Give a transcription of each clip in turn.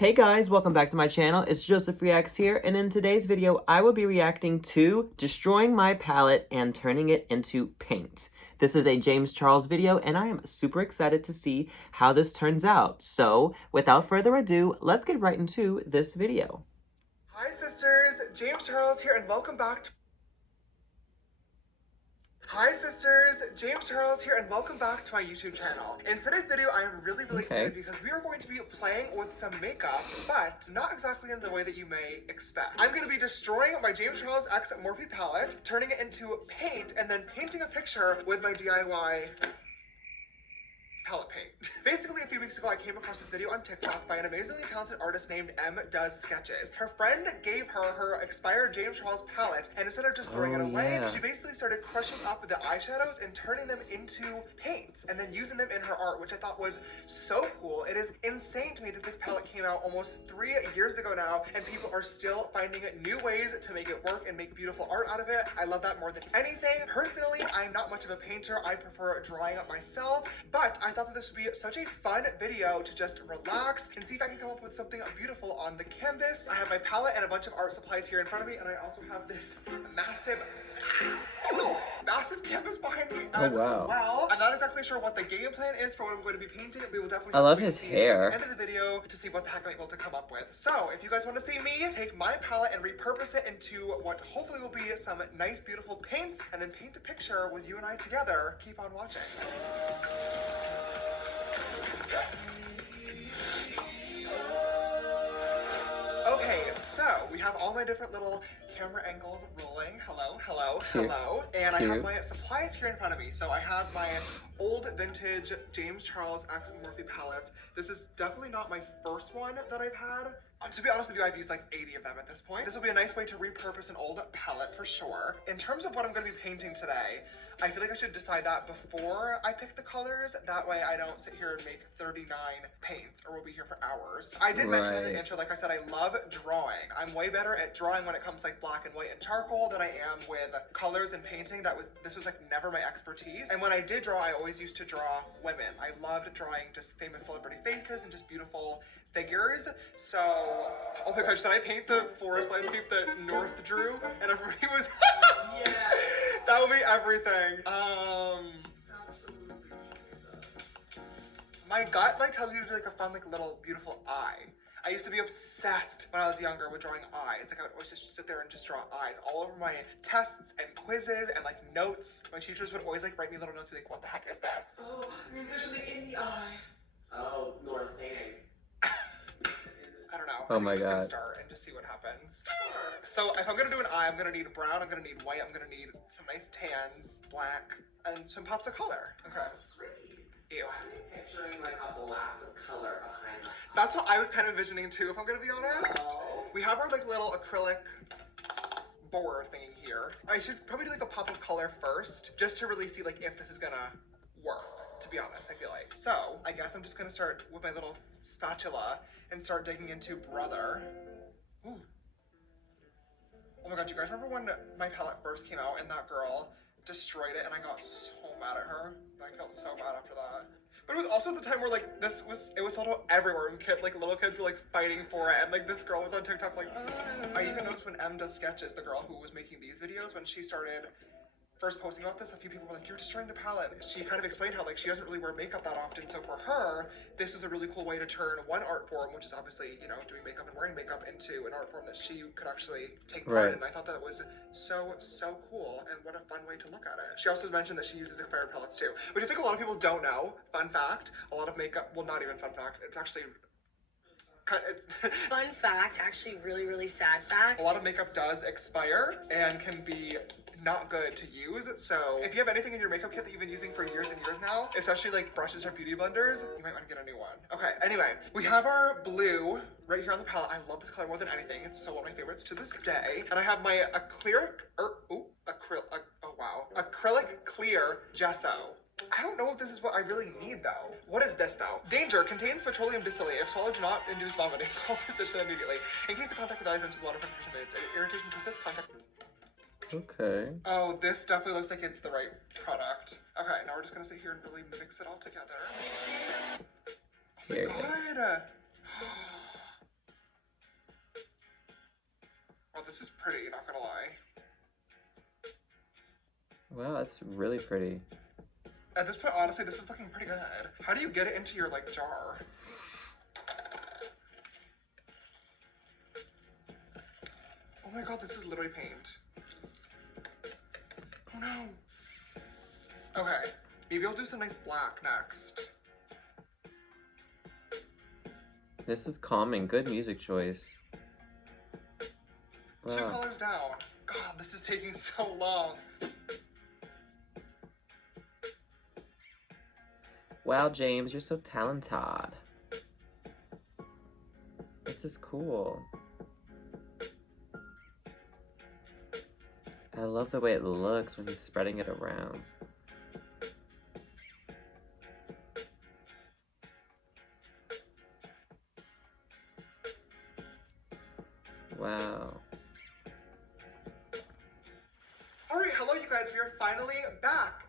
Hey guys, welcome back to my channel. It's Joseph Reacts here, and in today's video, I will be reacting to destroying my palette and turning it into paint. This is a James Charles video, and I am super excited to see how this turns out. So, without further ado, let's get right into this video. Hi sisters, James Charles here and welcome back to my YouTube channel. In today's video, I am really excited because we are going to be playing with some makeup, but not exactly in the way that you may expect. I'm going to be destroying my James Charles X Morphe palette, turning it into paint, and then painting a picture with my DIY palette paint. Basically, a few weeks ago, I came across this video on TikTok by an amazingly talented artist named M Does Sketches. Her friend gave her expired James Charles palette, and instead of just throwing it away, she basically started crushing up the eyeshadows and turning them into paints, and then using them in her art, which I thought was so cool. It is insane to me that this palette came out almost 3 years ago now, and people are still finding new ways to make it work and make beautiful art out of it. I love that more than anything. Personally, I'm not much of a painter. I prefer drawing up myself, but I thought that this would be such a fun video to just relax and see if I can come up with something beautiful on the canvas. I have my palette and a bunch of art supplies here in front of me, and I also have this massive canvas behind me as well. I'm not exactly sure what the game plan is for what I'm going to be painting. We will definitely I love his hair. At the end of the video to see what the heck I'm able to come up with. So if you guys want to see me take my palette and repurpose it into what hopefully will be some nice beautiful paints, and then paint a picture with you and I together, keep on watching. Okay, so we have all my different little camera angles rolling. Hello. And I have my supplies here in front of me. So I have my old vintage James Charles X Morphe palette. This is definitely not my first one that I've had. To be honest with you, I've used like 80 of them at this point. This will be a nice way to repurpose an old palette for sure. In terms of what I'm going to be painting today, I feel like I should decide that before I pick the colors. That way I don't sit here and make 39 paints, or we'll be here for hours. I did mention in the intro, like I said, I love drawing. I'm way better at drawing when it comes to like black and white and charcoal than I am with colors and painting. This was like never my expertise. And when I did draw, I always used to draw women. I loved drawing just famous celebrity faces and just beautiful figures. So, oh my gosh, did I paint the forest landscape that North drew? And everybody was, yeah. That would be everything. My gut like tells me to do like a fun like little beautiful eye. I used to be obsessed when I was younger with drawing eyes. Like I would always just sit there and just draw eyes all over my tests and quizzes and like notes. My teachers would always like write me little notes, be like, "What the heck is this?" Oh, I mean, there's something in the eye. Oh, North painting. I don't know. Oh my God. I'm just gonna start and just see what happens. So if I'm gonna do an eye, I'm gonna need brown, I'm gonna need white, I'm gonna need some nice tans, black, and some pops of color. Okay. Ew. I'm picturing like a blast of color behind that. That's what I was kind of envisioning too, if I'm gonna be honest. We have our like little acrylic board thingy here. I should probably do like a pop of color first, just to really see like if this is gonna work, to be honest, I feel like. So I guess I'm just gonna start with my little spatula and start digging into Brother. Ooh. Oh my god, do you guys remember when my palette first came out and that girl destroyed it and I got so mad at her? I felt so bad after that. But it was also the time where like it was sold out everywhere, and little kids were like fighting for it, and like this girl was on TikTok like, I even noticed when M Does Sketches, the girl who was making these videos, when she started first posting about this, a few people were like, "You're destroying the palette." She kind of explained how like she doesn't really wear makeup that often, so for her, this is a really cool way to turn one art form, which is obviously, you know, doing makeup and wearing makeup, into an art form that she could actually take part in. And I thought that was so cool, and what a fun way to look at it. She also mentioned that she uses expired palettes too, which I think a lot of people don't know. Fun fact, a lot of makeup, well, not even fun fact, it's actually fun fact, actually really sad fact. A lot of makeup does expire and can be not good to use. So if you have anything in your makeup kit that you've been using for years and years now, especially like brushes or beauty blenders, you might want to get a new one. Okay, anyway, we have our blue right here on the palette. I love this color more than anything. It's still one of my favorites to this day. And I have my acrylic clear gesso. I don't know if this is what I really need though. What is this though? Danger, contains petroleum distillate. If swallowed, do not induce vomiting. Call physician immediately. In case of contact with items with water for 15 minutes, irritation persists, contact. Okay. Oh, this definitely looks like it's the right product. Okay, now we're just gonna sit here and really mix it all together. Oh my god. Oh, this is pretty, not gonna lie. Wow, that's really pretty. At this point, honestly, this is looking pretty good. How do you get it into your, like, jar? Oh my god, this is literally paint. Oh no. Okay, maybe I'll do some nice black next. This is calming. Good music choice. 2 Wow. colors down. God, this is taking so long. Wow, James, you're so talented. This is cool. I love the way it looks when he's spreading it around. Wow. Alright, hello you guys, we are finally back.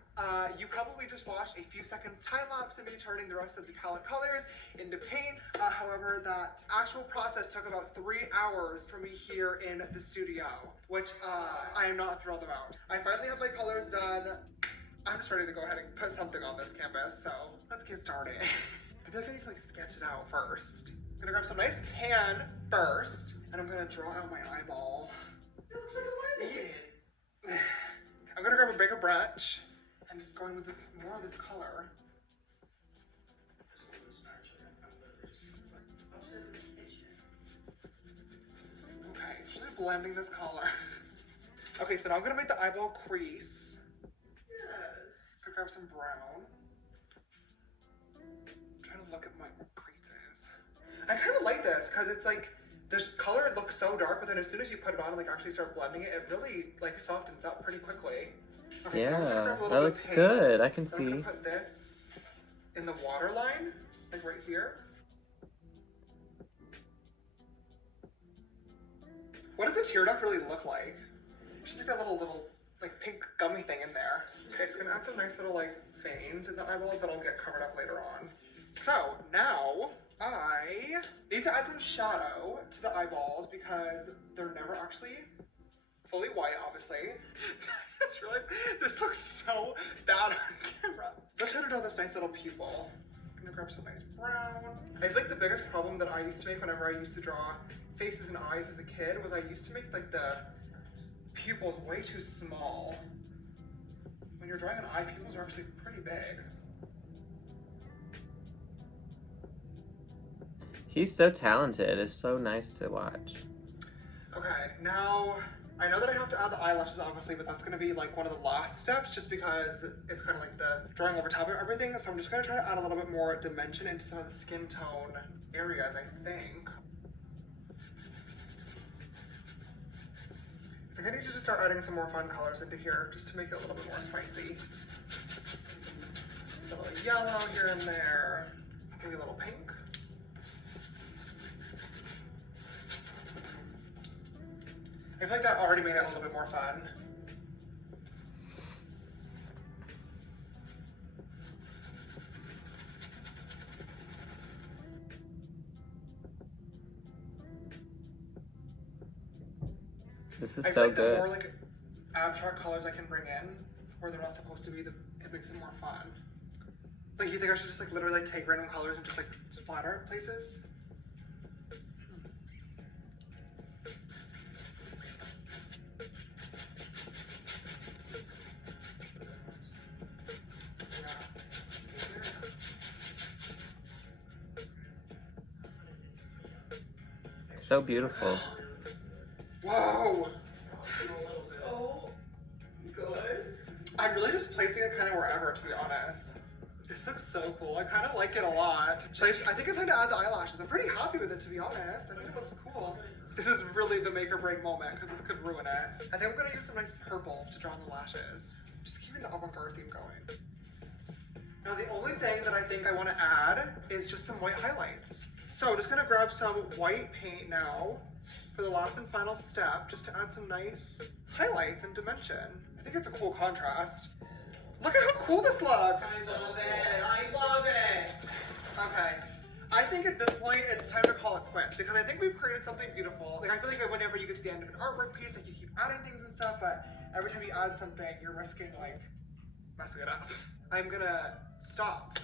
You probably just watched a few seconds time lapse of me turning the rest of the palette colors into paints. However, that actual process took about 3 hours for me here in the studio, which I am not thrilled about. I finally have my colors done. I'm just ready to go ahead and put something on this canvas, so let's get started. I feel like I need to like sketch it out first. I'm gonna grab some nice tan first, and I'm gonna draw out my eyeball. It looks like a lemon. I'm gonna grab a bigger brush and just going with this more of this color. Okay, just really blending this color. Okay, so now I'm gonna make the eyeball crease. Yes. Gonna grab some brown. I'm trying to look at my creases. I kind of like this because it's like this color looks so dark, but then as soon as you put it on and like actually start blending it, it really like softens up pretty quickly. Okay, so I'm gonna Yeah, grab a little that bit looks of pink. good. I can I'm gonna see. put this in the waterline, like right here. What does a tear duct really look like? It's just like a little like pink gummy thing in there. Okay, it's gonna add some nice little like veins in the eyeballs that'll get covered up later on. So now I need to add some shadow to the eyeballs because they're never actually fully white, obviously. I just realized this looks so bad on camera. Let's try to draw this nice little pupil. I'm gonna grab some nice brown. I feel like the biggest problem that I used to make whenever I used to draw faces and eyes as a kid was I used to make like the pupils way too small. When you're drawing an eye, pupils are actually pretty big. He's so talented. It's so nice to watch. Okay, now I know that I have to add the eyelashes obviously, but that's gonna be like one of the last steps just because it's kind of like the drawing over top of everything. So I'm just gonna try to add a little bit more dimension into some of the skin tone areas, I think. I think I need to just start adding some more fun colors into here just to make it a little bit more spicy. A little yellow here and there, maybe a little pink. I feel like that already made it a little bit more fun. This is I feel so like the good. more like abstract colors I can bring in, where they're not supposed to be, it makes it more fun. Like, you think I should just like literally like take random colors and just like splatter places? So beautiful. Whoa! So good. I'm really just placing it kind of wherever, to be honest. This looks so cool. I kind of like it a lot. I think it's time to add the eyelashes. I'm pretty happy with it, to be honest. I think it looks cool. This is really the make or break moment because this could ruin it. I think I'm gonna use some nice purple to draw on the lashes. Just keeping the avant-garde theme going. Now the only thing that I think I want to add is just some white highlights. So just gonna grab some white paint now for the last and final step, just to add some nice highlights and dimension. I think it's a cool contrast. Look at how cool this looks. I love it. I love it. Okay. I think at this point it's time to call it quits because I think we've created something beautiful. Like I feel like whenever you get to the end of an artwork piece, like you keep adding things and stuff, but every time you add something, you're risking like messing it up. I'm gonna stop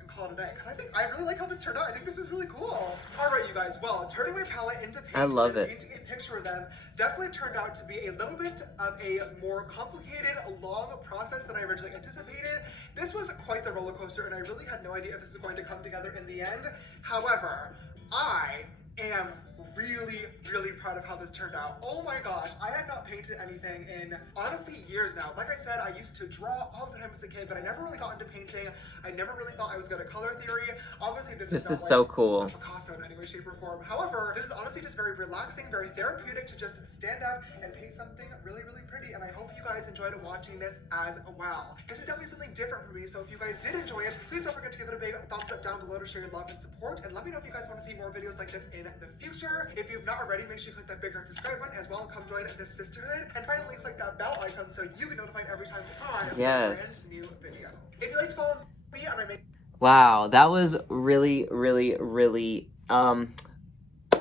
and call it a day because I really like how this turned out. I think this is really cool. All right, you guys. Well, turning my palette into paint I love and it. painting a picture of them definitely turned out to be a little bit of a more complicated, long process than I originally anticipated. This was quite the roller coaster, and I really had no idea if this was going to come together in the end. However, I am really, really proud of how this turned out. Oh my gosh, I had not painted anything in honestly years now. Like I said, I used to draw all the time as a kid, but I never really got into painting. I never really thought I was good at color theory. Obviously, this is not so like cool. Picasso in any way, shape, or form. However, this is honestly just very relaxing, very therapeutic to just stand up and paint something really, really pretty. And I hope you guys enjoyed watching this as well. This is definitely something different for me. So if you guys did enjoy it, please don't forget to give it a big thumbs up down below to show your love and support. And let me know if you guys want to see more videos like this in the future. If you've not already, make sure you click that bigger subscribe button as well and come join the sisterhood. And finally, click that bell icon so you get notified every time I upload a brand new video. If you'd like to follow me and I make Wow, that was really, really, really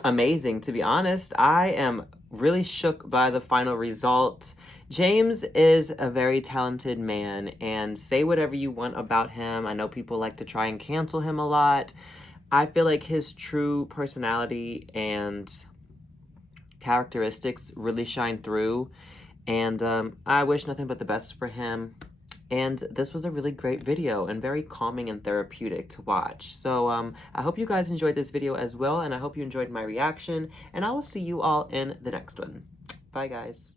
amazing, to be honest. I am really shook by the final result. James is a very talented man, and say whatever you want about him. I know people like to try and cancel him a lot. I feel like his true personality and characteristics really shine through, and I wish nothing but the best for him. And this was a really great video and very calming and therapeutic to watch. So I hope you guys enjoyed this video as well, and I hope you enjoyed my reaction, and I will see you all in the next one. Bye, guys.